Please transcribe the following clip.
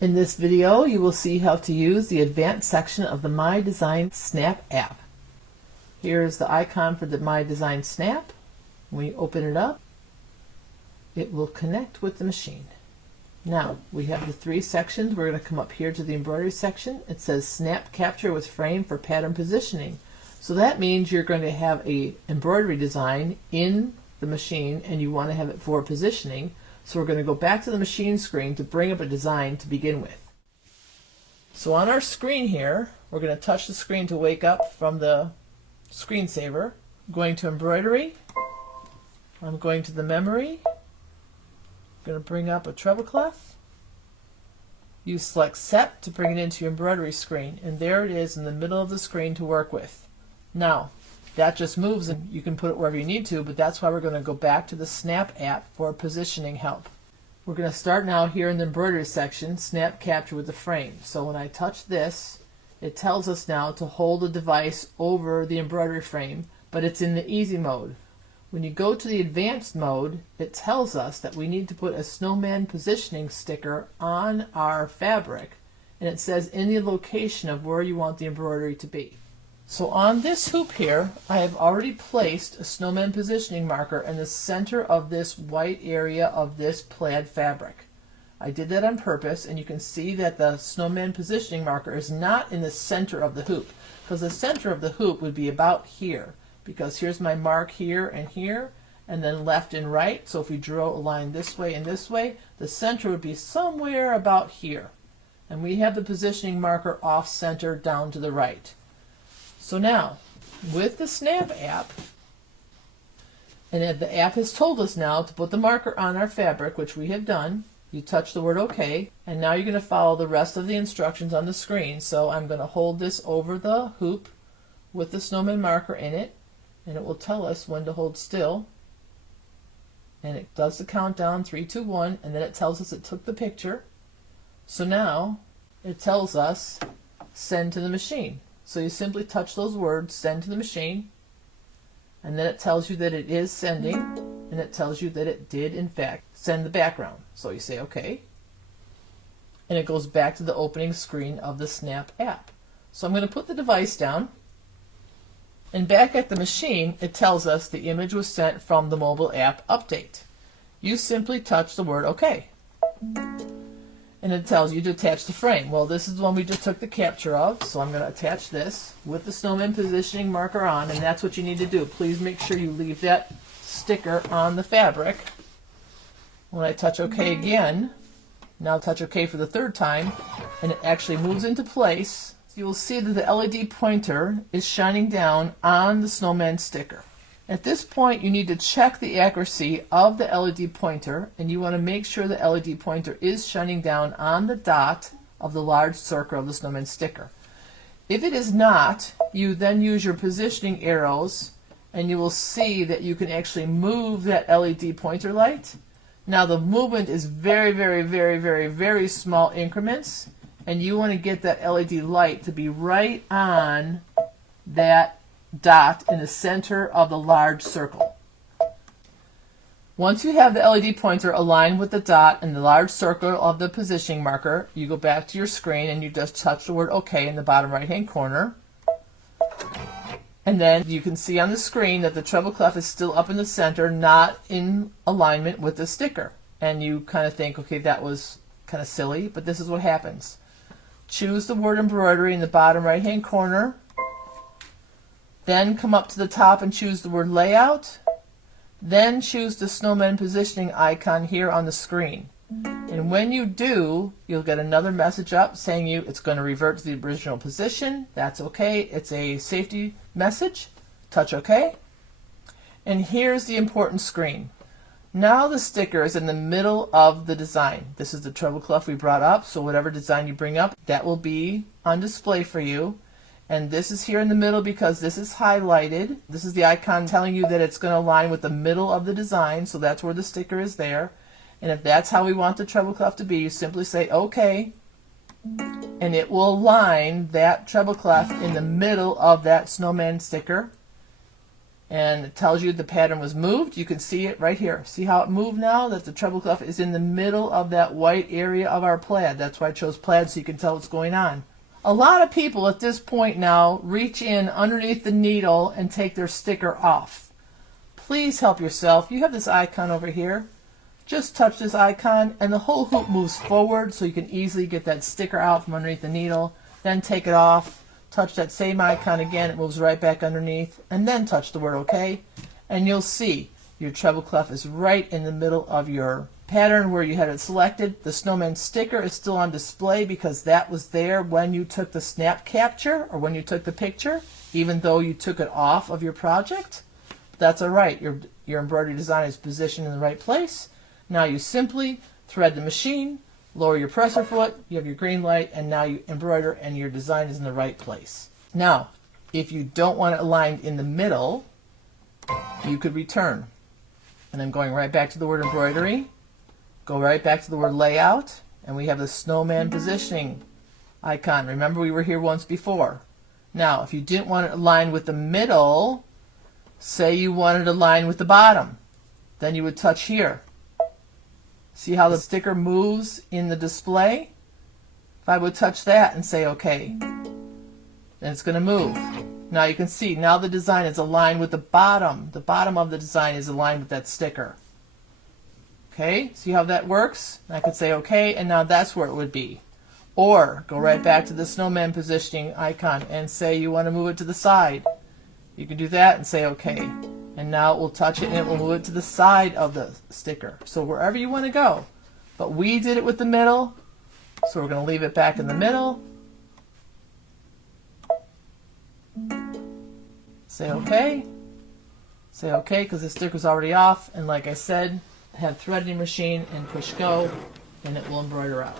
In this video, you will see how to use the advanced section of the My Design Snap app. Here's the icon for the My Design Snap. When you open it up, it will connect with the machine. Now, we have the three sections. We're going to come up here to the embroidery section. It says Snap Capture with Frame for Pattern Positioning. So that means you're going to have a embroidery design in the machine and you want to have it for positioning. So we're going to go back to the machine screen to bring up a design to begin with. So on our screen here, we're going to touch the screen to wake up from the screensaver. I'm going to embroidery. I'm going to the memory. I'm going to bring up a treble clef. You select set to bring it into your embroidery screen, and there it is in the middle of the screen to work with. Now, that just moves and you can put it wherever you need to, but that's why we're going to go back to the Snap app for positioning help. We're going to start now here in the embroidery section, Snap Capture with the Frame. So when I touch this, it tells us now to hold the device over the embroidery frame, but it's in the easy mode. When you go to the advanced mode, it tells us that we need to put a snowman positioning sticker on our fabric, and it says in the location of where you want the embroidery to be. So on this hoop here, I have already placed a snowman positioning marker in the center of this white area of this plaid fabric. I did that on purpose, and you can see that the snowman positioning marker is not in the center of the hoop, because the center of the hoop would be about here, because here's my mark here, and then left and right. So if we draw a line this way and this way, the center would be somewhere about here. And we have the positioning marker off center down to the right. So now, with the Snap app, and the app has told us now to put the marker on our fabric, which we have done. You touch the word OK, and now you're going to follow the rest of the instructions on the screen. So I'm going to hold this over the hoop with the snowman marker in it, and it will tell us when to hold still. And it does the countdown, 3, 2, 1, and then it tells us it took the picture. So now it tells us send to the machine. So you simply touch those words, send to the machine, and then it tells you that it is sending, and it tells you that it did in fact send the background. So you say OK, and it goes back to the opening screen of the Snap app. So I'm going to put the device down, and back at the machine it tells us the image was sent from the mobile app update. You simply touch the word OK, and it tells you to attach the frame. Well, this is the one we just took the capture of, so I'm going to attach this with the snowman positioning marker on, and that's what you need to do. Please make sure you leave that sticker on the fabric. When I touch OK again, now touch OK for the third time, and it actually moves into place. You will see that the LED pointer is shining down on the snowman sticker. At this point, you need to check the accuracy of the LED pointer, and you want to make sure the LED pointer is shining down on the dot of the large circle of the snowman sticker. If it is not, you then use your positioning arrows, and you will see that you can actually move that LED pointer light. Now the movement is very small increments, and you want to get that LED light to be right on that dot in the center of the large circle. Once you have the LED pointer aligned with the dot in the large circle of the positioning marker, you go back to your screen and you just touch the word OK in the bottom right hand corner. And then you can see on the screen that the treble clef is still up in the center, not in alignment with the sticker. And you kind of think, okay, that was kind of silly, but this is what happens. Choose the word embroidery in the bottom right hand corner. Then come up to the top and choose the word layout. Then choose the snowman positioning icon here on the screen. And when you do, you'll get another message up saying it's going to revert to the original position. That's okay. It's a safety message. Touch OK. And here's the important screen. Now the sticker is in the middle of the design. This is the treble clef we brought up, so whatever design you bring up, that will be on display for you. And this is here in the middle because this is highlighted. This is the icon telling you that it's going to align with the middle of the design, so that's where the sticker is there. And if that's how we want the treble clef to be, you simply say OK, and it will align that treble clef in the middle of that snowman sticker. and it tells you the pattern was moved. You can see it right here. See how it moved now? That the treble clef is in the middle of that white area of our plaid. That's why I chose plaid, so you can tell what's going on. A lot of people at this point now reach in underneath the needle and take their sticker off. Please help yourself. You have this icon over here. Just touch this icon and the whole hoop moves forward, so you can easily get that sticker out from underneath the needle. Then take it off. Touch that same icon again, it moves right back underneath, and then touch the word OK, and you'll see your treble clef is right in the middle of your pattern where you had it selected. The snowman sticker is still on display because that was there when you took the snap capture or when you took the picture, even though you took it off of your project. That's all right. Your embroidery design is positioned in the right place. Now you simply thread the machine, lower your presser foot, you have your green light, and now you embroider and your design is in the right place. Now, if you don't want it aligned in the middle, you could return. And I'm going right back to the word embroidery, go right back to the word layout, and we have the snowman positioning icon. Remember, we were here once before. Now, if you didn't want it aligned with the middle, say you wanted it aligned with the bottom, then you would touch here. See how the sticker moves in the display? If I would touch that and say OK, then it's going to move. Now you can see, now the design is aligned with the bottom. The bottom of the design is aligned with that sticker. Okay, see how that works? I could say OK, and now that's where it would be. Or go right back to the snowman positioning icon and say you want to move it to the side. You can do that and say OK. And now it will touch it and it will move it to the side of the sticker. So wherever you want to go. But we did it with the middle, so we're going to leave it back in the middle. Say OK. Say OK because the sticker's already off. And like I said, have threading machine and push go, and it will embroider out.